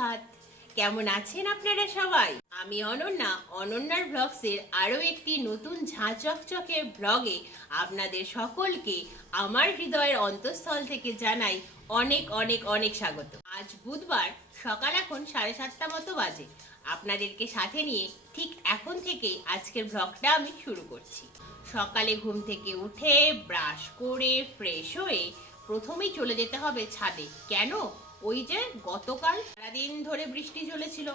সুপ্রভাত। কেমন আছেন আপনারা সবাই? আমি অনন্যা, অনন্যার ব্লগসের আরও একটি নতুন ঝাঁ চকচকে ব্লগে আপনাদের সকলকে আমার হৃদয়ের অন্তঃস্থল থেকে জানাই অনেক অনেক অনেক স্বাগত। আজ বুধবার, সকাল এখন 7:30 মতো বাজে। আপনাদেরকে সাথে নিয়ে ঠিক এখন থেকে আজকের ব্লগটা আমি শুরু করছি। সকালে ঘুম থেকে উঠে ব্রাশ করে ফ্রেশ হয়ে প্রথমেই চলে যেতে হবে ছাদে। কেন? ওই যে গতকাল সারাদিন ধরে বৃষ্টি চলেছিল,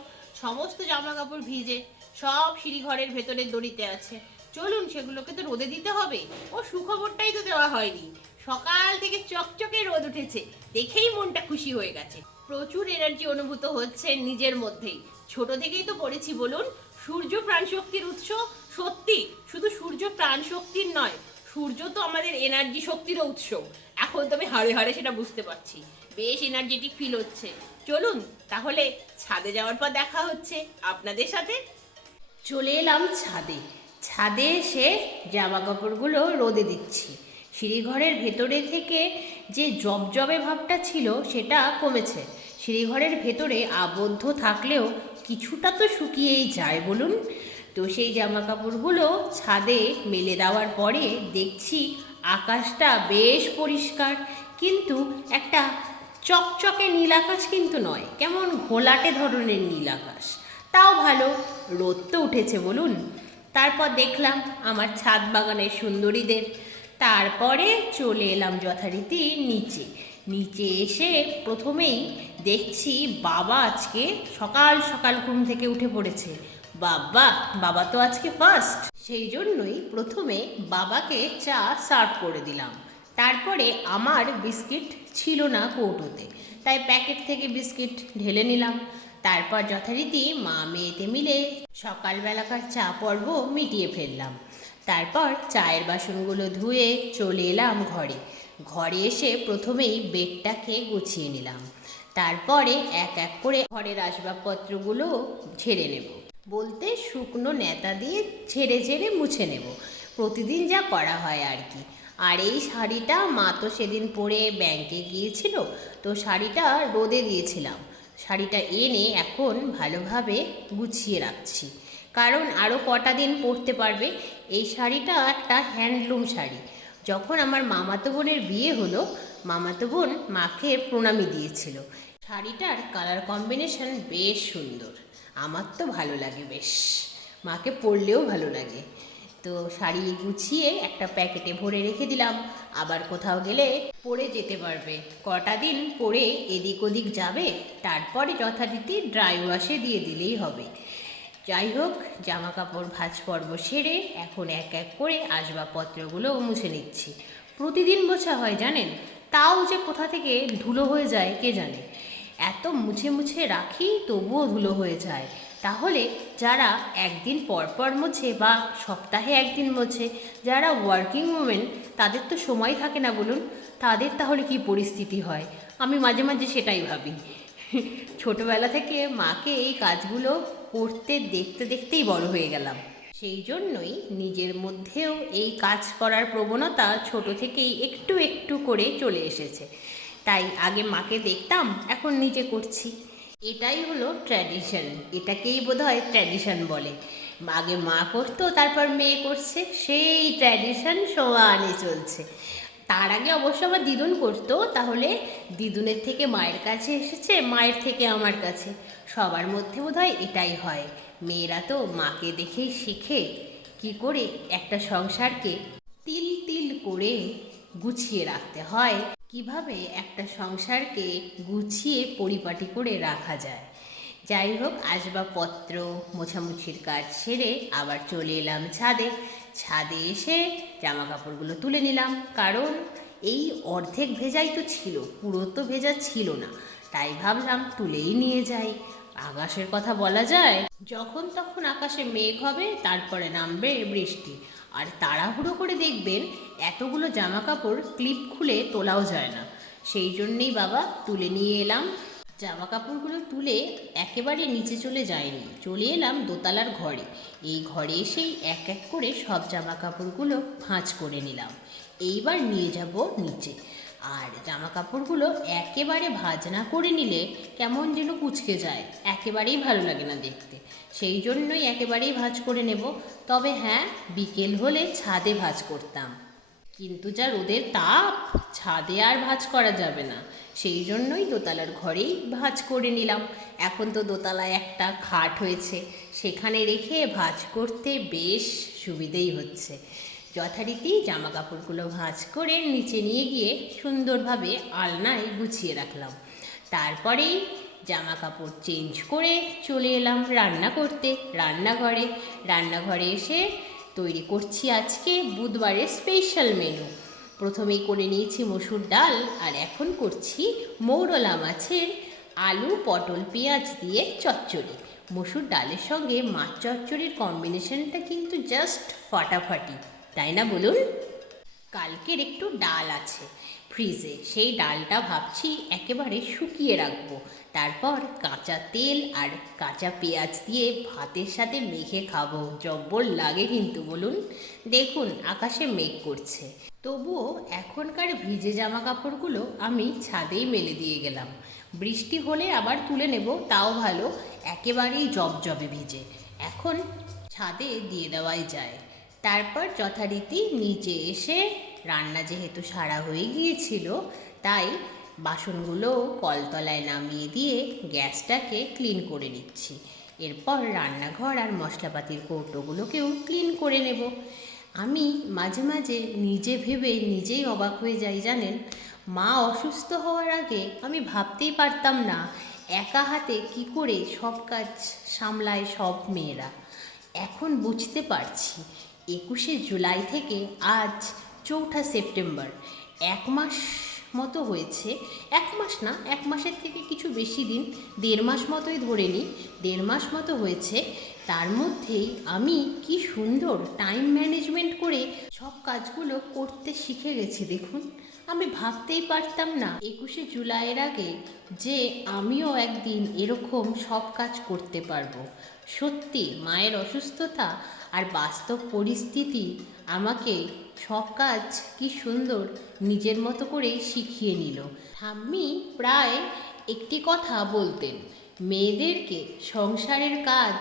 সমস্ত জামা কাপড় ভিজে সব সিঁড়িঘরের ভেতরে দড়িতে আছে। চলুন সেগুলোকে তো রোদে দিতে হবে। ও সুখবরটাই তো দেওয়া হয়নি। সকাল থেকে চকচকে রোদ উঠেছে, দেখেই মনটা খুশি হয়ে গেছে। প্রচুর এনার্জি অনুভূত হচ্ছে নিজের মধ্যেই। ছোট থেকেই তো পড়েছি বলুন, সূর্য প্রাণশক্তির উৎস। সত্যি, শুধু সূর্য প্রাণশক্তির নয়, সূর্য তো আমাদের এনার্জি শক্তিরও উৎস। এখন তো আমি হাড়ে হাড়ে সেটা বুঝতে পারছি। বেশ এনার্জেটিক ফিল হচ্ছে। চলুন তাহলে ছাদে যাওয়ার পর দেখা হচ্ছে আপনাদের সাথে। চলে এলাম ছাদে। ছাদে এসে জামা কাপড়গুলো রোদে দিচ্ছি। সিঁড়িঘরের ভেতরে থেকে যে জবজবে ভাবটা ছিল সেটা কমেছে। সিঁড়িঘরের ভেতরে আবদ্ধ থাকলেও কিছুটা তো শুকিয়েই যায় বলুন। তো সেই জামা কাপড়গুলো ছাদে মেলে দেওয়ার পরে দেখছি আকাশটা বেশ পরিষ্কার, কিন্তু একটা চকচকে নীল আকাশ কিন্তু নয়, কেমন ঘোলাটে ধরনের নীল আকাশ। তাও ভালো, রোদ তো উঠেছে বলুন। তারপর দেখলাম আমার ছাদ বাগানের সুন্দরীদের। তারপরে চলে এলাম যথারীতি নিচে। নিচে এসে প্রথমেই দেখছি বাবা আজকে সকাল সকাল ঘুম থেকে উঠে পড়েছে। বাবা, বাবা তো আজকে ফার্স্ট। সেই জন্যই প্রথমে বাবাকে চা সার্ভ করে দিলাম। তারপরে আমার বিস্কিট ছিল না কৌটোতে, তাই প্যাকেট থেকে বিস্কিট ঢেলে নিলাম। তারপর যথারীতি মা মেয়েতে মিলে সকালবেলাকার চা পর্ব মিটিয়ে ফেললাম। তারপর চায়ের বাসনগুলো ধুয়ে চলে এলাম ঘরে। ঘরে এসে প্রথমেই বেডটাকে গুছিয়ে নিলাম। তারপরে এক এক করে ঘরের আসবাবপত্রগুলো ঝেড়ে নেব, বলতে শুকনো ন্যাতা দিয়ে ঝেড়ে ঝেড়ে মুছে নেব, প্রতিদিন যা করা হয় আর কি। আর এই শাড়িটা মা তো সেদিন পরে ব্যাংকে গিয়েছিল, তো শাড়িটা রোদে দিয়েছিলাম। শাড়িটা এনে এখন ভালোভাবে গুছিয়ে রাখছি, কারণ আরও কটা দিন পরতে পারবে। এই শাড়িটা একটা হ্যান্ডলুম শাড়ি। যখন আমার মামাতো বোনের বিয়ে হলো, মামাতো বোন মাকে প্রণামী দিয়েছিল। শাড়িটার কালার কম্বিনেশন বেশ সুন্দর, আমার তো ভালো লাগে বেশ, মাকে পরলেও ভালো লাগে। তো শাড়ি গুছিয়ে একটা প্যাকেটে ভরে রেখে দিলাম, আবার কোথাও গেলে পরে যেতে পারবে। কটা দিন পরে এদিক ওদিক যাবে, তারপরে যথারীতি ড্রাই ওয়াশে দিয়ে দিলেই হবে। যাই হোক, জামা কাপড় ভাঁজ পর্ব সেরে এখন এক এক করে আসবাবপত্রগুলো মুছে নিচ্ছি। প্রতিদিন মোছা হয় জানেন, তাও যে কোথা থেকে ধুলো হয়ে যায় কে জানে। এত মুছে মুছে রাখি তবুও ধুলো হয়ে যায়। তাহলে যারা একদিন পর পর মোছে বা সপ্তাহে একদিন মোছে, যারা ওয়ার্কিং ওমেন, তাদের তো সময় থাকে না বলুন, তাদের তাহলে কি পরিস্থিতি হয় আমি মাঝে মাঝে সেটাই ভাবি। ছোটবেলা থেকে মাকে এই কাজগুলো করতে দেখতে দেখতেই বড় হয়ে গেলাম। সেই জন্যই নিজের মধ্যেও এই কাজ করার প্রবণতা ছোট থেকেই একটু একটু করে চলে এসেছে। তাই আগে মাকে দেখতাম, এখন নিজে করছি। এটাই হলো ট্র্যাডিশন, এটাকেই বোধহয় ট্র্যাডিশন বলে। আগে মা করতো, তারপর মেয়ে করছে, সেই ট্র্যাডিশন সমানে চলছে। তার আগে অবশ্য আমার দিদুন করতো, তাহলে দিদুনের থেকে মায়ের কাছে এসেছে, মায়ের থেকে আমার কাছে। সবার মধ্যে বোধহয় এটাই হয়, মেয়েরা তো মাকে দেখেই শেখে কি করে একটা সংসারকে তিল তিল করে গুছিয়ে রাখতে হয়, কিভাবে একটা সংসারকে গুছিয়ে পরিপাটি করে রাখা যায়। যাই হোক, আসবাবপত্র মোছামুছির কাজ সেরে আবার চলে এলাম ছাদে। ছাদে এসে জামা কাপড়গুলো তুলে নিলাম, কারণ এই অর্ধেক ভেজাই তো ছিল, পুরো তো ভেজা ছিল না। তাই ভাবলাম তুলেই নিয়ে যাই। আকাশের কথা বলা যায়, যখন তখন আকাশে মেঘ হবে, তারপরে নামবে বৃষ্টি। আর তাড়াহুড়ো করে দেখবেন এতগুলো জামা কাপড় ক্লিপ খুলে তোলাও যায় না। সেই জন্যেই বাবা তুলে নিয়ে এলাম। জামা কাপড়গুলো তুলে একেবারে নিচে চলে যায়নি, চলে এলাম দোতলার ঘরে। এই ঘরে এসেই এক এক করে সব জামা কাপড়গুলো ভাঁজ করে নিলাম। এইবার নিয়ে যাব নিচে। আর জামা কাপড়গুলো একেবারে ভাঁজ না করে নিলে কেমন যেন কুঁচকে যায়, একেবারেই ভালো লাগে না দেখতে। সেই জন্যই একেবারেই ভাঁজ করে নেব। তবে হ্যাঁ, বিকেল হলে ছাদে ভাঁজ করতাম, কিন্তু যা রোদের তাপ, ছাদে আর ভাঁজ করা যাবে না। সেই জন্যই দোতলার ঘরেই ভাঁজ করে নিলাম। এখন তো দোতলায় একটা খাট হয়েছে, সেখানে রেখে ভাঁজ করতে বেশ সুবিধেই হচ্ছে। যথারীতি জামা কাপড়গুলো ভাঁজ করে নিচে নিয়ে গিয়ে সুন্দরভাবে আলনায় গুছিয়ে রাখলাম। তারপরেই জামা কাপড় চেঞ্জ করে চলে এলাম রান্না করতে রান্নাঘরে এসে তৈরি করছি আজকে বুধবারের স্পেশাল মেনু। প্রথমেই করে নিয়েছি মসুর ডাল, আর এখন করছি মৌরলা মাছের আলু পটল পেঁয়াজ দিয়ে চচ্চড়ি। মসুর ডালের সঙ্গে মাছ চচ্চড়ির কম্বিনেশনটা কিন্তু জাস্ট ফাটাফাটি, তাই না বলুন? কালকের একটু ডাল আছে ফ্রিজে, সেই ডালটা ভাবছি একেবারে শুকিয়ে রাখবো। তারপর কাঁচা তেল আর কাঁচা পেঁয়াজ দিয়ে ভাতের সাথে মেখে খাবো, জব্বর লাগে কিন্তু বলুন। দেখুন আকাশে মেঘ করছে, তবুও এখনকার ভিজে জামা কাপড়গুলো আমি ছাদেই মেলে দিয়ে গেলাম। বৃষ্টি হলে আবার তুলে নেব, তাও ভালো, একেবারেই জবজবে ভিজে এখন ছাদে দিয়ে দেওয়াই যায়। তারপর যথারীতি নিচে এসে রান্না যেহেতু সারা হয়ে গিয়েছিল, তাই বাসনগুলো কলতলায় নামিয়ে দিয়ে গ্যাসটাকে ক্লিন করে নিচ্ছি। এরপর রান্নাঘর আর মশলাপাতির কৌটোগুলোকেও ক্লিন করে নেব। আমি মাঝে মাঝে নিজে ভেবে নিজেই অবাক হয়ে যাই জানেন। মা অসুস্থ হওয়ার আগে আমি ভাবতেই পারতাম না একা হাতে কি করে সব কাজ সামলায় সব মেয়েরা। এখন বুঝতে পারছি 21শে জুলাই থেকে আজ 4ঠা সেপ্টেম্বর, 1 মাস মতো হয়েছে। 1 মাস না, 1 মাসের থেকে কিছু বেশি দিন, 1.5 মাস মতোই ধরে নিই, 1.5 মাস মতো হয়েছে। তার মধ্যেই আমি কি সুন্দর টাইম ম্যানেজমেন্ট করে সব কাজগুলো করতে শিখে গেছি দেখুন। আমি ভাবতেই পারতাম না 21শে জুলাইয়ের আগে যে আমিও একদিন এরকম সব কাজ করতে পারবো। সত্যি মায়ের অসুস্থতা আর বাস্তব পরিস্থিতি আমাকে সব কাজ কি সুন্দর নিজের মতো করেই শিখিয়ে নিল। ঠাম্মি প্রায় একটি কথা বলতেন, মেয়েদেরকে সংসারের কাজ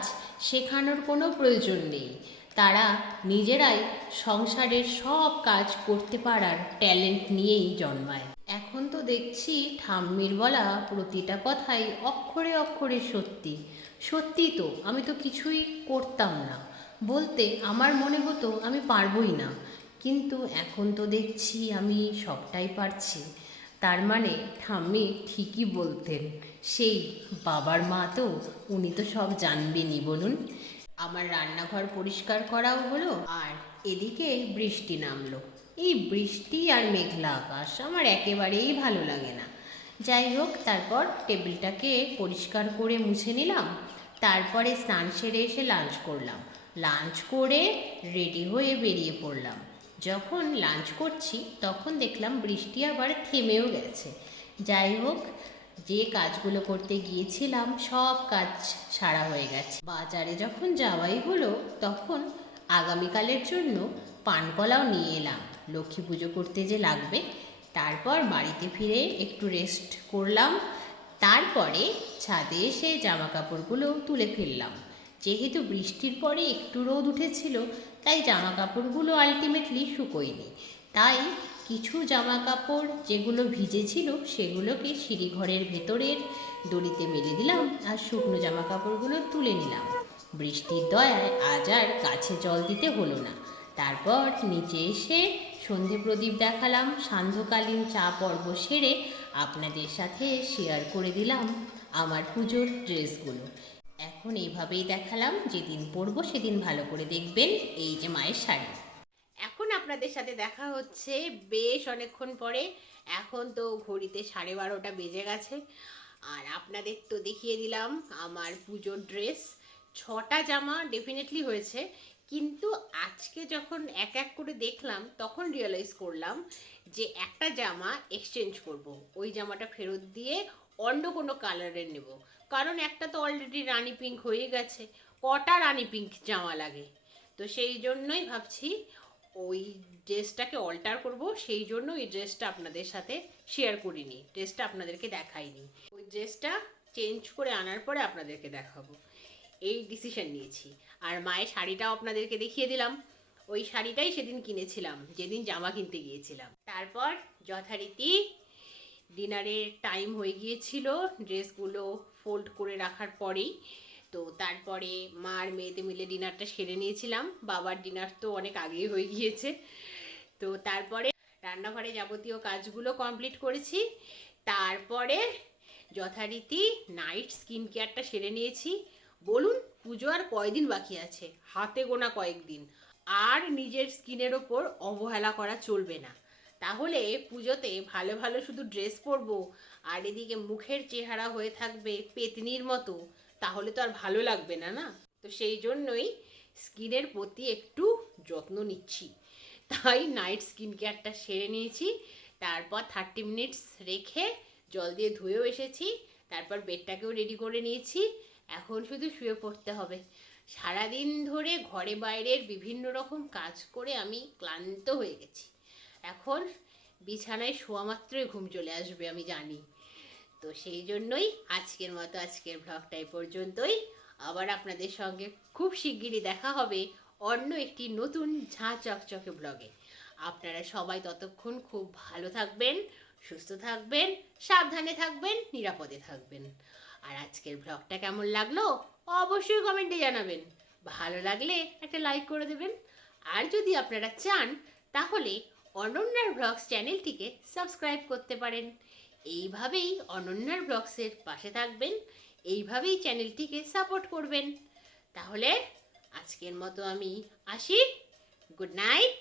শেখানোর কোনো প্রয়োজন নেই, তারা নিজেরাই সংসারের সব কাজ করতে পারার ট্যালেন্ট নিয়েই জন্মায়। এখন তো দেখছি ঠাম্মির বলা প্রতিটা কথাই অক্ষরে অক্ষরে সত্যি। সত্যি তো, আমি তো কিছুই করতাম না, বলতে আমার মনে হতো আমি পারবই না, কিন্তু এখন তো দেখছি আমি সবটাই পারছি। তার মানে ঠাম্মি ঠিকই বলতেন, সেই বাবার মা তো, উনি তো সব জানবেনই বলুন। আমার রান্নাঘর পরিষ্কার করাও হলো, আর এদিকে বৃষ্টি নামলো। এই বৃষ্টি আর মেঘলা আকাশ আমার একেবারেই ভালো লাগে না। যাই হোক, তারপর টেবিলটাকে পরিষ্কার করে মুছে নিলাম। তারপরে স্নান সেরে এসে লাঞ্চ করলাম। লাঞ্চ করে রেডি হয়ে বেরিয়ে পড়লাম। যখন লাঞ্চ করছি তখন দেখলাম বৃষ্টি আবার থেমেও গেছে। যাই হোক, যে কাজগুলো করতে গিয়েছিলাম সব কাজ সারা হয়ে গেছে। বাজারে যখন যাওয়াই হলো তখন আগামীকালের জন্য পানকলাও নিয়ে এলাম, লক্ষ্মী পুজো করতে যে লাগবে। তারপর বাড়িতে ফিরে একটু রেস্ট করলাম। তারপরে ছাদে এসে জামা কাপড়গুলো তুলে ফেললাম। যেহেতু বৃষ্টির পরে একটু রোদ উঠেছিল, তাই জামা কাপড়গুলো আলটিমেটলি শুকোয়নি। তাই কিছু জামা কাপড় যেগুলো ভিজেছিল সেগুলোকে সিঁড়িঘরের ভেতরের দড়িতে মেলে দিলাম, আর শুকনো জামা কাপড়গুলো তুলে নিলাম। বৃষ্টির দয়ায় আজ আর গাছে জল দিতে হলো না। তারপর নিচে এসে সন্ধে প্রদীপ দেখালাম, সান্ধ্যকালীন চা পর্ব সেরে আপনাদের সাথে শেয়ার করে দিলাম আমার পুজোর ড্রেসগুলো। এখন এইভাবেই দেখালাম, যেদিন পরবো সেদিন ভালো করে দেখবেন। এই যে মায়ের শাড়ি। এখন আপনাদের সাথে দেখা হচ্ছে বেশ অনেকক্ষণ পরে। এখন তো ঘড়িতে 12:30 বেজে গেছে, আর আপনাদের তো দেখিয়ে দিলাম আমার পুজোর ড্রেস। 6টা জামা ডেফিনেটলি হয়েছে, কিন্তু আজকে যখন এক এক করে দেখলাম তখন রিয়েলাইজ করলাম যে একটা জামা এক্সচেঞ্জ করব, ওই জামাটা ফেরত দিয়ে অন্য কোনো কালারের নেব। কারণ একটা তো অলরেডি রানি পিঙ্ক হয়ে গেছে, কটা রানি পিঙ্ক জামা লাগে? তো সেই জন্যই ভাবছি ওই ড্রেসটাকে অল্টার করব, সেই জন্য এই ড্রেসটা আপনাদের সাথে শেয়ার করিনি, ড্রেসটা আপনাদেরকে দেখাইনি। ওই ড্রেসটা চেঞ্জ করে আনার পরে আপনাদেরকে দেখাবো, এই ডিসিশন নিয়েছি। আর মায়ের শাড়িটাও আপনাদেরকে দেখিয়ে দিলাম, ওই শাড়িটাই সেদিন কিনেছিলাম যেদিন জামা কিনতে গিয়েছিলাম। তারপর যথারীতি ডিনারের টাইম হয়ে গিয়েছিল, ড্রেসগুলো ফোল্ড করে রাখার পরেই। তো তারপরে মা আর মেয়েতে মিলে ডিনারটা সেরে নিয়েছিলাম, বাবার ডিনার তো অনেক আগেই হয়ে গিয়েছে। তো তারপরে রান্নাঘরে যাবতীয় কাজগুলো কমপ্লিট করেছি। তারপরে যথারীতি নাইট স্কিন কেয়ারটা সেরে নিয়েছি। বলুন, পুজো আর কয়দিন বাকি আছে, হাতে গোনা কয়েকদিন। আর নিজের স্কিনের ওপর অবহেলা করা চলবে না, তাহলে পুজোতে ভালো ভালো শুধু ড্রেস পরবো আর এদিকে মুখের চেহারা হয়ে থাকবে পেতনির মতো, তাহলে তো আর ভালো লাগবে না, না? তো সেই জন্যই স্কিনের প্রতি একটু যত্ন নিচ্ছি, তাই নাইট স্কিন কেয়ারটা সেরে নিয়েছি। তারপর 30 মিনিটস রেখে জল দিয়ে ধুয়েও এসেছি, তারপর বেডটাকেও রেডি করে নিয়েছি। এখন শুধু শুয়ে পড়তে হবে। সারাদিন ধরে ঘরে বাইরের বিভিন্ন রকম কাজ করে আমি ক্লান্ত হয়ে গেছি। এখন বিছানায় শোয়া মাত্রই ঘুম চলে আসবে, আমি জানি। তো সেই জন্যই আজকের মতো আজকের ব্লগটা এই পর্যন্তই। আবার আপনাদের সঙ্গে খুব শিগগিরই দেখা হবে অন্য একটি নতুন ঝাঁ চকচকে ব্লগে। আপনারা সবাই ততক্ষণ খুব ভালো থাকবেন, সুস্থ থাকবেন, সাবধানে থাকবেন, নিরাপদে থাকবেন। আর আজকের ব্লগটা কেমন লাগলো অবশ্যই কমেন্টে জানাবেন। ভালো লাগলে একটা লাইক করে দেবেন। আর যদি আপনারা চান তাহলে অনন্যার ব্লগস চ্যানেলটিকে সাবস্ক্রাইব করতে পারেন। এইভাবেই অনন্যার ব্লগসের পাশে থাকবেন, এইভাবেই চ্যানেলটিকে সাপোর্ট করবেন। তাহলে আজকের মতো আমি আসি। Good night.